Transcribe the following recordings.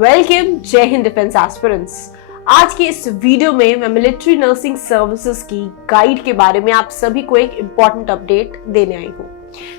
Welcome जय Hind defence aspirants. आज की इस वीडियो में मैं मिलिट्री नर्सिंग सर्विसेज की गाइड के बारे में आप सभी को एक इम्पॉर्टेंट अपडेट देने आई हूँ।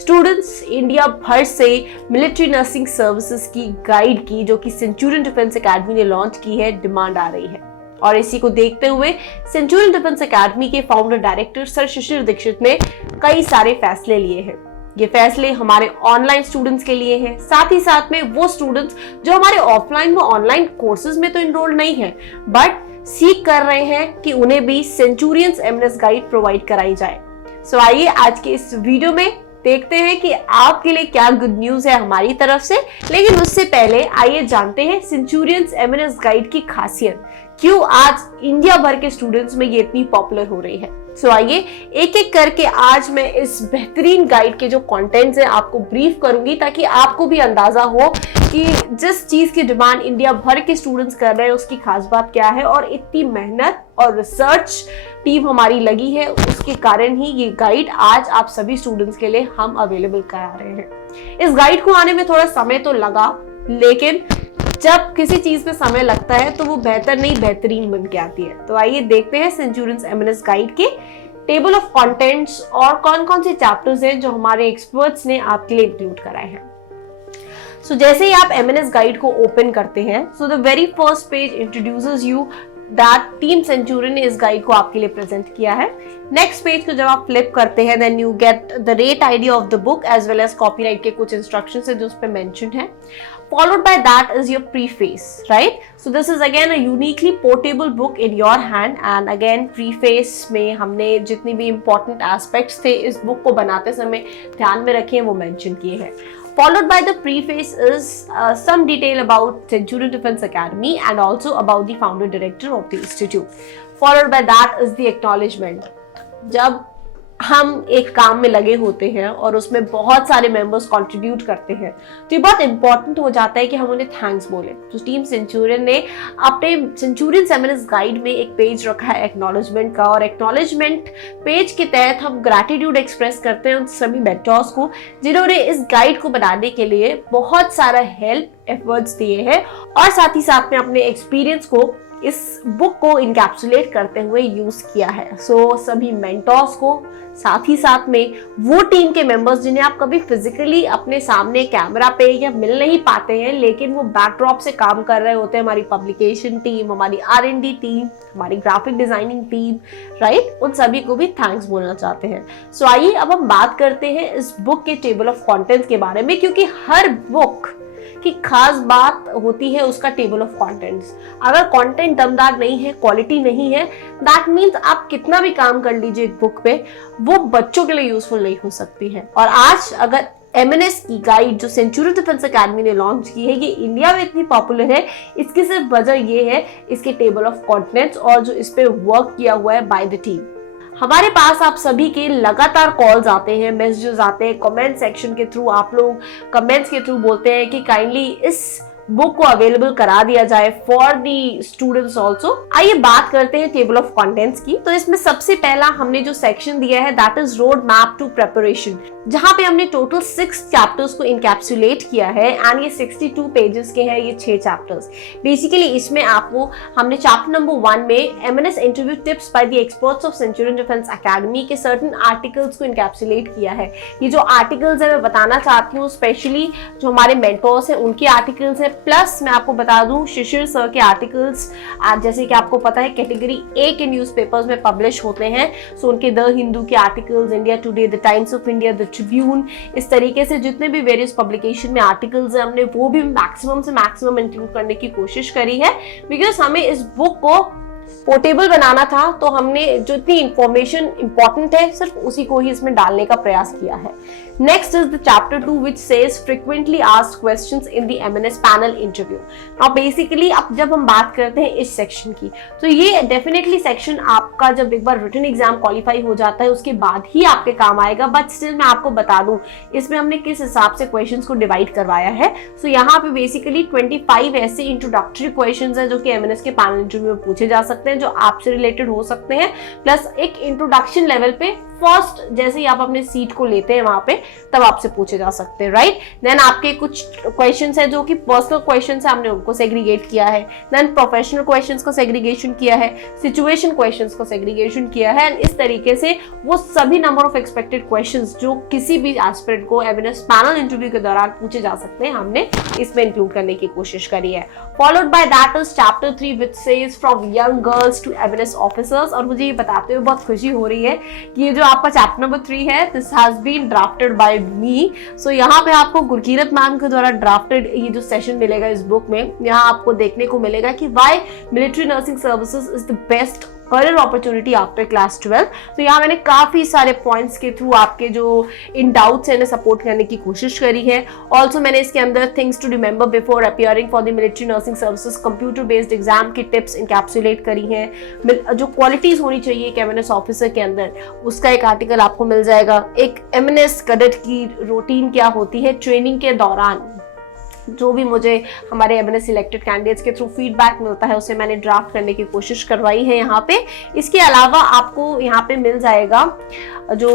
स्टूडेंट्स, इंडिया भर से मिलिट्री नर्सिंग सर्विसेज की गाइड की जो कि सेंचुरियन डिफेंस एकेडमी ने लॉन्च की है, डिमांड आ रही है और इसी को देखते हुए सेंचुरियन डिफेंस एकेडमी के फाउंडर डायरेक्टर सर शिशिर दीक्षित ने कई सारे फैसले लिए हैं। ये फैसले हमारे ऑनलाइन स्टूडेंट्स के लिए हैं, साथ ही साथ में वो स्टूडेंट्स जो हमारे ऑफलाइन व ऑनलाइन कोर्सेज में तो इनरोल्ड नहीं है बट सीख कर रहे हैं कि उन्हें भी सेंचुरियंस एमएनएस गाइड प्रोवाइड कराई जाए। सो आइए आज के इस वीडियो में देखते हैं कि आपके लिए क्या गुड न्यूज है हमारी तरफ से। लेकिन उससे पहले आइए जानते हैं सेंचुरियंस एमएनएस गाइड की खासियत, क्यों आज इंडिया भर के स्टूडेंट्स में ये इतनी पॉपुलर हो रही है। सो आइए एक एक करके आज मैं इस बेहतरीन गाइड के जो कंटेंट्स हैं आपको ब्रीफ करूंगी ताकि आपको भी अंदाजा हो कि जिस चीज की डिमांड इंडिया भर के स्टूडेंट्स कर रहे हैं उसकी खास बात क्या है और इतनी मेहनत और रिसर्च टीम हमारी लगी है, उसके कारण ही ये गाइड आज आप सभी स्टूडेंट्स के लिए हम अवेलेबल करा रहे हैं। इस गाइड को आने में थोड़ा समय तो लगा, लेकिन जब किसी चीज में समय लगता है तो वो बेहतर नहीं बेहतरीन बन के आती है। तो आइए देखते हैं सेंचुरियंस एमएनएस गाइड के टेबल ऑफ कंटेंट्स और कौन कौन से चैप्टर्स हैं जो हमारे एक्सपर्ट्स ने आपके लिए इंक्लूड कराए हैं। सो जैसे ही आप एमएनएस गाइड को ओपन करते हैं, so the very first page introduces you that team Centurion ने इस गाइड को आपके लिए प्रेजेंट किया है। नेक्स्ट पेज को जब आप फ्लिप करते हैं then you get the rate idea of the book as well as copyright के कुछ इंस्ट्रक्शंस है जो उस पे मेंशन्ड है। Followed by that is your preface, right? So this is again a uniquely portable book in your hand and again preface में हमने जितनी भी important aspects थे इस book को बनाते समय ध्यान में रखे हैं वो mention किए हैं। Followed by the preface is some detail about Centurion Defense Academy and also about the founder director of the institute. Followed by that is the acknowledgement. जब हम एक काम में लगे होते हैं और उसमें बहुत सारे मेंबर्स कंट्रीब्यूट करते हैं तो ये बहुत इंपॉर्टेंट हो जाता है कि हम उन्हें थैंक्स बोले। तो टीम सेंचुरियन ने अपने सेंचुरियंस एमएनएस गाइड में एक पेज रखा है एक्नॉलेजमेंट का और एक्नॉलेजमेंट पेज के तहत हम ग्रैटिट्यूड एक्सप्रेस करते हैं उन सभी मेंटर्स को जिन्होंने इस गाइड को बनाने के लिए बहुत सारा हेल्प एफर्ट्स दिए हैं और साथ ही साथ में अपने एक्सपीरियंस को इस बुक को इनकैप्सुलेट करते हुए यूज किया है। सो सभी मेंटर्स को, साथ ही साथ में वो टीम के मेंबर्स जिन्हें आप कभी फिजिकली अपने सामने कैमरा पे या मिल नहीं पाते हैं लेकिन वो बैकड्रॉप से काम कर रहे होते हैं, हमारी पब्लिकेशन टीम, हमारी R&D टीम, हमारी ग्राफिक डिजाइनिंग टीम, राइट, उन सभी को भी थैंक्स बोलना चाहते हैं। सो आइए अब हम बात करते हैं इस बुक के टेबल ऑफ कंटेंट्स के बारे में, क्योंकि हर बुक की खास बात होती है उसका टेबल ऑफ कंटेंट्स। अगर कंटेंट दमदार नहीं है, क्वालिटी नहीं है, दैट मीन्स आप कितना भी काम कर लीजिए एक बुक पे, वो बच्चों के लिए यूजफुल नहीं हो सकती है। और आज अगर एमएनएस की गाइड जो सेंचुरियन डिफेंस एकेडमी ने लॉन्च की है ये इंडिया में इतनी पॉपुलर है, इसकी सिर्फ वजह ये है इसके टेबल ऑफ कंटेंट्स और जो इस पे वर्क किया हुआ है बाय द टीम। हमारे पास आप सभी के लगातार कॉल्स आते हैं, मैसेजेस आते हैं, कमेंट सेक्शन के थ्रू आप लोग कमेंट्स के थ्रू बोलते हैं कि काइंडली इस बुक को अवेलेबल करा दिया जाए फॉर दी स्टूडेंट्स ऑल्सो। आइए बात करते हैं टेबल ऑफ कंटेंट्स की। तो इसमें सबसे पहला हमने जो सेक्शन दिया है that is road map to preparation, जहां पे हमने टोटल 6 चैप्टर्स को इनकैप्सुलेट किया है एंड ये 62 पेजेस के हैं ये 6 चैप्टर्स। बेसिकली इसमें आपको हमने चैप्टर नंबर 1 में MNS interview tips by the experts of Centurion defence academy के सर्टेन आर्टिकल्स को इनकैप्सुलेट किया है। ये जो आर्टिकल्स है मैं बताना चाहती हूँ स्पेशली जो हमारे मेंटर्स हैं उनके आर्टिकल्स हैं, प्लस मैं आपको बता दूं शिशिर सर के आर्टिकल्स जैसे कि आपको पता है कैटेगरी ए के न्यूज़पेपर्स में पब्लिश होते हैं। सो उनके द हिंदू के articles, India today, the times of India, the Tribune, इस तरीके से जितने भी वेरियस पब्लिकेशन में आर्टिकल्स हैं हमने वो भी मैक्सिमम से मैक्सिमम इंक्लूड करने की कोशिश करी है, बिकॉज हमें इस बुक को पोर्टेबल बनाना था तो हमने जो इतनी इंफॉर्मेशन इंपॉर्टेंट है सिर्फ उसी को ही इसमें डालने का प्रयास किया है। Next is the chapter 2 which says frequently asked questions in the MNS panel interview। Now basically अब जब हम बात करते हैं इस सेक्शन की तो ये डेफिनेटली सेक्शन आपका जब एक बार रिटन एग्जाम क्वालिफाई हो जाता है उसके बाद ही आपके काम आएगा, बट स्टिल मैं आपको बता दूं इसमें हमने किस हिसाब से क्वेश्चंस को डिवाइड करवाया है। सो यहाँ पे बेसिकली 25 ऐसे इंट्रोडक्टरी क्वेश्चंस हैं जो कि MNS के पैनल इंटरव्यू में पूछे जा सकते हैं जो आपसे रिलेटेड हो सकते हैं, प्लस एक इंट्रोडक्शन लेवल पे फर्स्ट जैसे ही आप अपने सीट को लेते हैं वहां पे तब आपसे पूछे जा सकते हैं, राइट। देन आपके कुछ क्वेश्चंस है जो कि पर्सनल क्वेश्चंस है, हमने उनको सेग्रीगेट किया है। देन प्रोफेशनल क्वेश्चंस को सेग्रीगेशन किया है, सिचुएशन क्वेश्चंस को सेग्रीगेशन किया है। एंड इस तरीके से वो सभी नंबर ऑफ एक्सपेक्टेड क्वेश्चंस जो किसी भी एस्पिरेंट को एमएनएस पैनल इंटरव्यू के दौरान पूछे जा सकते हैं, हमने इसमें इंक्लूड करने की कोशिश करी है। Followed by that is chapter 3 which says from young girls to MNS officers. और मुझे ये बताते हुए बहुत खुशी हो रही है कि ये जो आपका चैप्टर नंबर 3 है, this has been drafted by me. So यहाँ पे आपको गुरकीरत मैम के द्वारा ड्राफ्टेड ये जो सेशन मिलेगा इस बुक में, यहाँ आपको देखने को मिलेगा कि why military nursing services is the best career opportunity after class 12। तो यहाँ मैंने काफी सारे पॉइंट्स के थ्रू आपके जो इन डाउट्स है सपोर्ट करने की कोशिश करी है। ऑल्सो मैंने इसके अंदर things to remember before appearing for the military nursing services computer based exam की टिप्स इनकैप्सुलेट करी हैं। जो क्वालिटीज होनी चाहिए एक एमएनएस ऑफिसर के अंदर, उसका एक आर्टिकल आपको मिल जाएगा। एक एमएनएस कैडेट की रूटीन क्या होती है ट्रेनिंग के दौरान, जो भी मुझे हमारे एमएनएस सिलेक्टेड कैंडिडेट्स के थ्रू फीडबैक मिलता है उसे मैंने ड्राफ्ट करने की कोशिश करवाई है यहाँ पे। इसके अलावा आपको यहाँ पे मिल जाएगा जो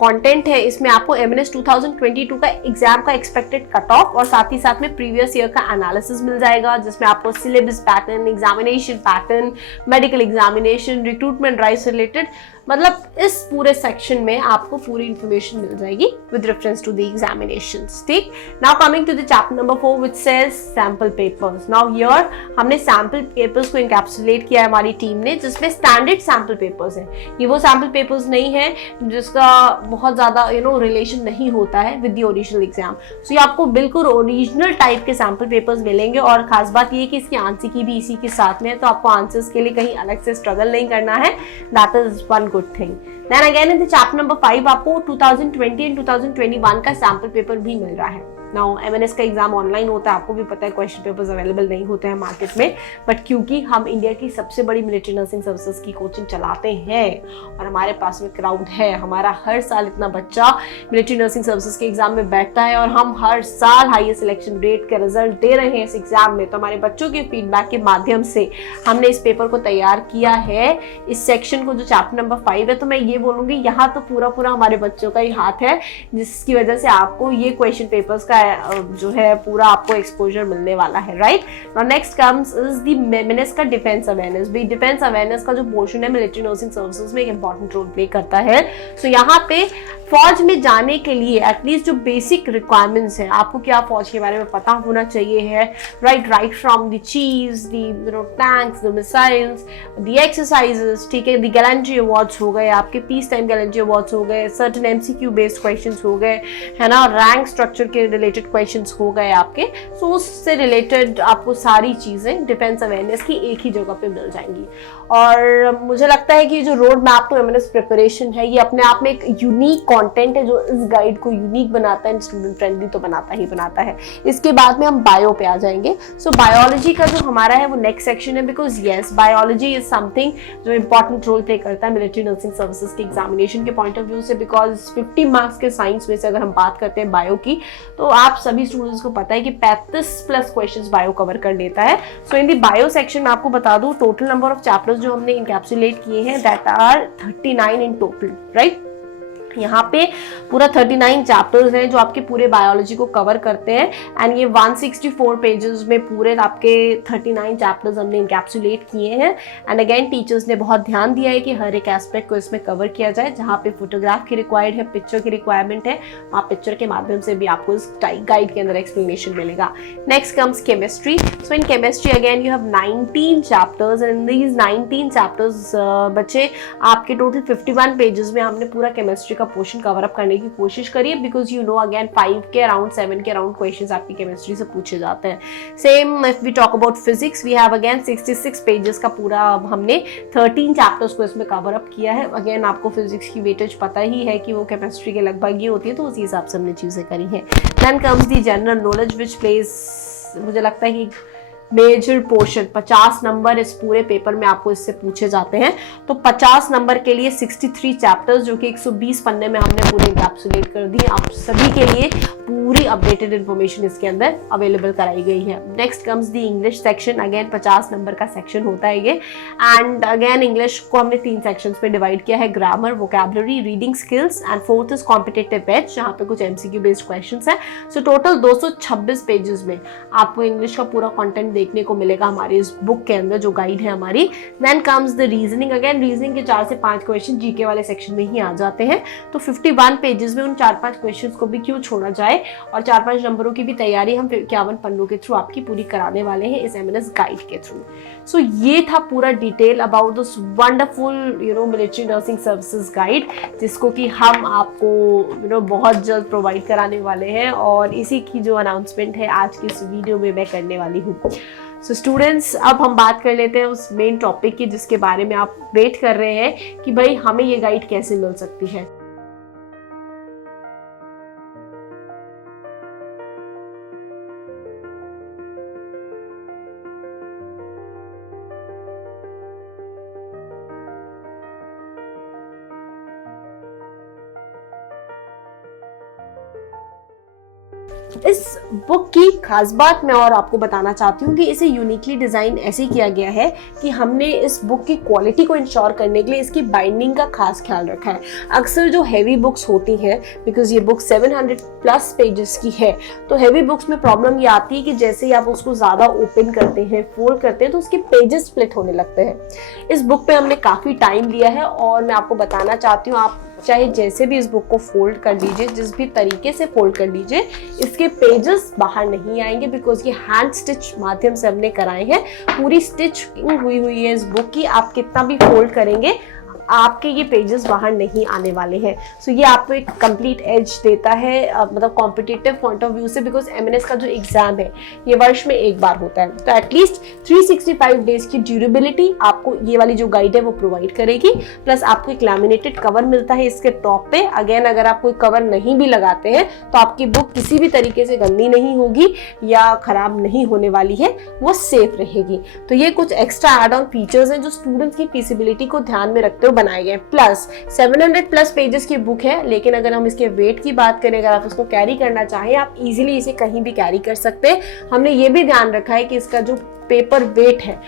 कंटेंट है, इसमें आपको एमएनएस 2022 का एग्जाम का एक्सपेक्टेड कट ऑफ और साथ ही साथ में प्रीवियस ईयर का एनालिसिस मिल जाएगा, जिसमें आपको syllabus pattern, examination pattern, medical examination, recruitment drive से रिलेटेड, मतलब इस पूरे सेक्शन में आपको पूरी इंफॉर्मेशन मिल जाएगी with reference to the examinations. ठीक, now coming to the chapter number 4 which says sample papers. Now here हमने सैंपल पेपर्स को इनकैप्सुलेट किया है हमारी टीम ने, जिसमें स्टैंडर्ड सैंपल पेपर्स है। ये वो सैंपल पेपर्स नहीं है जिसका बहुत ज्यादा रिलेशन नहीं होता है विद द ओरिजिनल एग्जाम। सो ये आपको बिल्कुल ओरिजिनल टाइप के सैंपल पेपर्स मिलेंगे। और खास बात ये कि इसकी आंसर की भी इसी के साथ में है, तो आपको आंसर्स के लिए कहीं अलग से स्ट्रगल नहीं करना है। That is one good thing. Then again in the chapter number 5 आपको 2020 एंड 2021 का सैंपल पेपर भी मिल रहा है। नाउ एमएनएस का एग्जाम ऑनलाइन होता है, आपको भी पता है क्वेश्चन पेपर्स अवेलेबल नहीं होते हैं मार्केट में, बट क्योंकि हम इंडिया की सबसे बड़ी मिलिट्री नर्सिंग सर्विसेज की कोचिंग चलाते हैं और हमारे पास में क्राउड है, हमारा हर साल इतना बच्चा मिलिट्री नर्सिंग सर्विसेज के एग्जाम में बैठता है और हम हर साल हाईएस्ट सिलेक्शन रेट का रिजल्ट दे रहे हैं इस एग्जाम में, तो हमारे बच्चों के फीडबैक के माध्यम से हमने इस पेपर को तैयार किया है, इस सेक्शन को जो चैप्टर नंबर 5 है। तो मैं ये बोलूंगी यहाँ तो पूरा हमारे बच्चों का ही हाथ है, जिसकी वजह से आपको ये क्वेश्चन पेपर्स का जो है पूरा आपको एक्सपोजर मिलने वाला है, right. Now next comes is the MNS का डिफेंस अवेयरनेस। भी डिफेंस अवेयरनेस का जो पोर्शन है मिलिट्री नर्सिंग सर्विसेज में एक इंपॉर्टेंट रोल प्ले करता है। सो यहाँ पे फौज में जाने के लिए एटलीस्ट जो बेसिक रिक्वायरमेंट्स है, आपको क्या फौज के बारे में पता होना चाहिए है, राइट फ्रॉम द चीज, the tanks, the missiles, the exercises, ठीक है, द गैलेंट्री अवार्ड्स हो गए, आपके पीस टाइम गैलेंट्री अवार्ड्स हो गए, सर्टेन एमसीक्यू बेस्ड क्वेश्चंस हो गए, है ना, रैंक स्ट्रक्चर के रिलेटेड क्वेश्चंस हो गए आपके। सो उससे रिलेटेड आपको सारी चीजें डिफेंस अवेयरनेस की एक ही जगह पे मिल जाएंगी। और मुझे लगता है कि जो road map to MNS preparation है, ये अपने आप में एक यूनिक कंटेंट है जो इस गाइड को यूनिक बनाता है, स्टूडेंट फ्रेंडली तो बनाता है। इसके बाद में हम बायो पे आ जाएंगे। सो बायोलॉजी का जो हमारा है वो नेक्स्ट सेक्शन है, because yes biology is something जो इंपॉर्टेंट रोल प्ले करता है मिलिट्री नर्सिंग सर्विसेज के एग्जामिनेशन के पॉइंट ऑफ व्यू से, बिकॉज 50 मार्क्स के साइंस में से अगर हम बात करते हैं बायो की, तो आप सभी स्टूडेंट्स को पता है कि 35+ क्वेश्चंस बायो कवर कर लेता है। सो इन दी बायो सेक्शन में आपको बता दूं टोटल नंबर ऑफ चैप्टर्स जो हमने इनकैप्सुलेट किए हैं that are 39 in total, right. यहाँ पे पूरा 39 चैप्टर्स हैं जो आपके पूरे बायोलॉजी को कवर करते हैं। एंड ये 164 पेजेस में पूरे आपके 39 चैप्टर्स हमने इनकैप्सुलेट किए हैं। एंड अगेन टीचर्स ने बहुत ध्यान दिया है कि हर एक एस्पेक्ट को इसमें कवर किया जाए। जहाँ पे फोटोग्राफ की रिक्वायर्ड है, पिक्चर की रिक्वायरमेंट है, वहाँ पिक्चर के माध्यम से भी आपको इस गाइड के अंदर एक्सप्लेनेशन मिलेगा। Next comes chemistry. So in chemistry again you have 19 chapters and these 19 chapters बच्चे आपके टोटल 51 पेजेस में हमने पूरा केमिस्ट्री का पोर्शन कवर अप करने की कोशिश करिए, बिकॉज यू नो अगेन 5 के अराउंड 7 के अराउंड क्वेश्चंस आपकी केमिस्ट्री से पूछे जाते हैं। Same if we talk about physics, we have again 66 pages का पूरा हमने 13 चैप्टर्स को इसमें कवर अप किया है। अगेन आपको फिजिक्स की वेटेज पता ही है कि वो केमिस्ट्री के लगभग ही होती है, तो उसी हिसाब से हमने चीजें करी है। Then comes the general knowledge which plays, मुझे लगता है कि मेजर पोर्शन 50 नंबर इस पूरे पेपर में आपको इससे पूछे जाते हैं। तो 50 नंबर के लिए 63 चैप्टर्स जो कि 120 पन्ने में हमने पूरे इंकैप्सुलेट कर दी। आप सभी के लिए पूरी अपडेटेड इंफॉर्मेशन इसके अंदर अवेलेबल कराई गई है। Next comes the English section. Again 50 number का सेक्शन होता है ये, एंड अगेन इंग्लिश को हमने 3 सेक्शंस पे डिवाइड किया है, grammar, vocabulary, reading skills, and fourth is competitive as, जहाँ पे कुछ MCQ बेस्ड क्वेश्चंस है। सो टोटल 226 पेजेस में आपको इंग्लिश का पूरा कंटेंट देखने को मिलेगा हमारी इस बुक के अंदर जो गाइड है हमारी। Then comes the reasoning. Again reasoning के 4 से 5 क्वेश्चन जीके वाले सेक्शन में ही आ जाते हैं। तो 51 पेजेस में उन 4-5 क्वेश्चंस को भी क्यों छोड़ा जाए, और 4-5 नंबरों की भी तैयारी हम 51 पन्नों के थ्रू आपकी पूरी कराने वाले हैं इस MNS गाइड के थ्रू। सो ये था पूरा detail about this wonderful military nursing services guide, जिसको कि हम आपको बहुत जल्द प्रोवाइड कराने वाले हैं, और इसी की जो अनाउंसमेंट है आज की इस वीडियो में मैं करने वाली हूँ। सो स्टूडेंट्स, अब हम बात कर लेते हैं उस मेन टॉपिक की जिसके बारे में आप वेट कर रहे हैं कि भाई हमें ये गाइड कैसे मिल सकती है। इस बुक की खास बात मैं और आपको बताना चाहती हूँ कि इसे यूनिकली डिजाइन ऐसे किया गया है कि हमने इस बुक की क्वालिटी को इंश्योर करने के लिए इसकी बाइंडिंग का खास ख्याल रखा है। अक्सर जो हैवी बुक्स होती हैं, बिकॉज ये बुक 700+ पेजेस की है, तो हैवी बुक्स में प्रॉब्लम ये आती है कि जैसे ही आप उसको ज्यादा ओपन करते हैं, फोल्ड करते हैं, तो उसके पेजेस स्प्लिट होने लगते हैं। इस बुक पे हमने काफी टाइम लिया है, और मैं आपको बताना चाहती हूँ, आप चाहे जैसे भी इस बुक को फोल्ड कर लीजिए, जिस भी तरीके से फोल्ड कर लीजिए, इसके पेजेस बाहर नहीं आएंगे, बिकॉज ये हैंड स्टिच माध्यम से हमने कराए हैं। पूरी स्टिचिंग हुई है इस बुक की। आप कितना भी फोल्ड करेंगे, आपके ये पेजेस बाहर नहीं आने वाले हैं। सो ये आपको एक कंप्लीट एज देता है, मतलब कॉम्पिटिटिव पॉइंट ऑफ व्यू से, बिकॉज MNS का जो एग्जाम है ये वर्ष में एक बार होता है। तो एटलीस्ट 365 डेज की ड्यूरेबिलिटी आपको ये वाली जो गाइड है वो प्रोवाइड करेगी। प्लस आपको एक लैमिनेटेड कवर मिलता है इसके टॉप पे। अगेन अगर आप कोई कवर नहीं भी लगाते हैं तो आपकी बुक किसी भी तरीके से गंदी नहीं होगी या खराब नहीं होने वाली है, वो सेफ रहेगी। तो ये कुछ एक्स्ट्रा एड ऑन फीचर्स हैं जो स्टूडेंट्स की फीसिबिलिटी को ध्यान में रखते हुए बनाए गए। प्लस 700+ पेजेस की बुक है, लेकिन अगर हम इसके वेट की बात करें, अगर आप इसको कैरी करना चाहें, आप इजीली इसे कहीं भी कैरी कर सकते हैं। हमने ये भी ध्यान रखा है कि इसका जो पेपर वेट है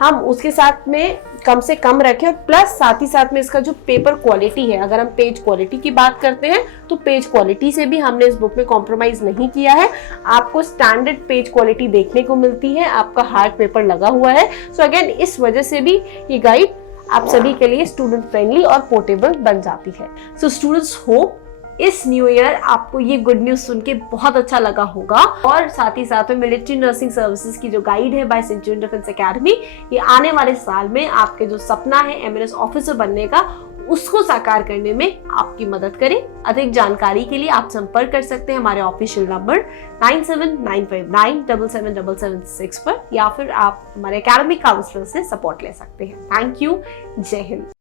हम उसके साथ में कम से कम रखें, और प्लस साथ ही साथ में इसका जो पेपर क्वालिटी है, अगर हम पेज क्वालिटी की बात करते हैं तो पेज क्वालिटी से भी हमने इस बुक में कॉम्प्रोमाइज नहीं किया है। आपको स्टैंडर्ड पेज क्वालिटी देखने को मिलती है, आपका हार्ड पेपर लगा हुआ है। सो अगेन इस वजह से भी ये गाइड आप सभी के लिए स्टूडेंट फ्रेंडली और पोर्टेबल बन जाती है। सो स्टूडेंट्स, होप इस न्यू ईयर आपको ये गुड न्यूज सुन के बहुत अच्छा लगा होगा, और साथ ही साथ में मिलिट्री नर्सिंग सर्विसेज की जो गाइड है बाय सेंचुरियन डिफेंस एकेडमी, ये आने वाले साल में आपके जो सपना है MNS ऑफिसर बनने का, उसको साकार करने में आपकी मदद करें। अधिक जानकारी के लिए आप संपर्क कर सकते हैं हमारे ऑफिशियल नंबर 9795977776 पर, या फिर आप हमारे एकेडमिक काउंसलर से सपोर्ट ले सकते हैं। Thank you. जय हिंद।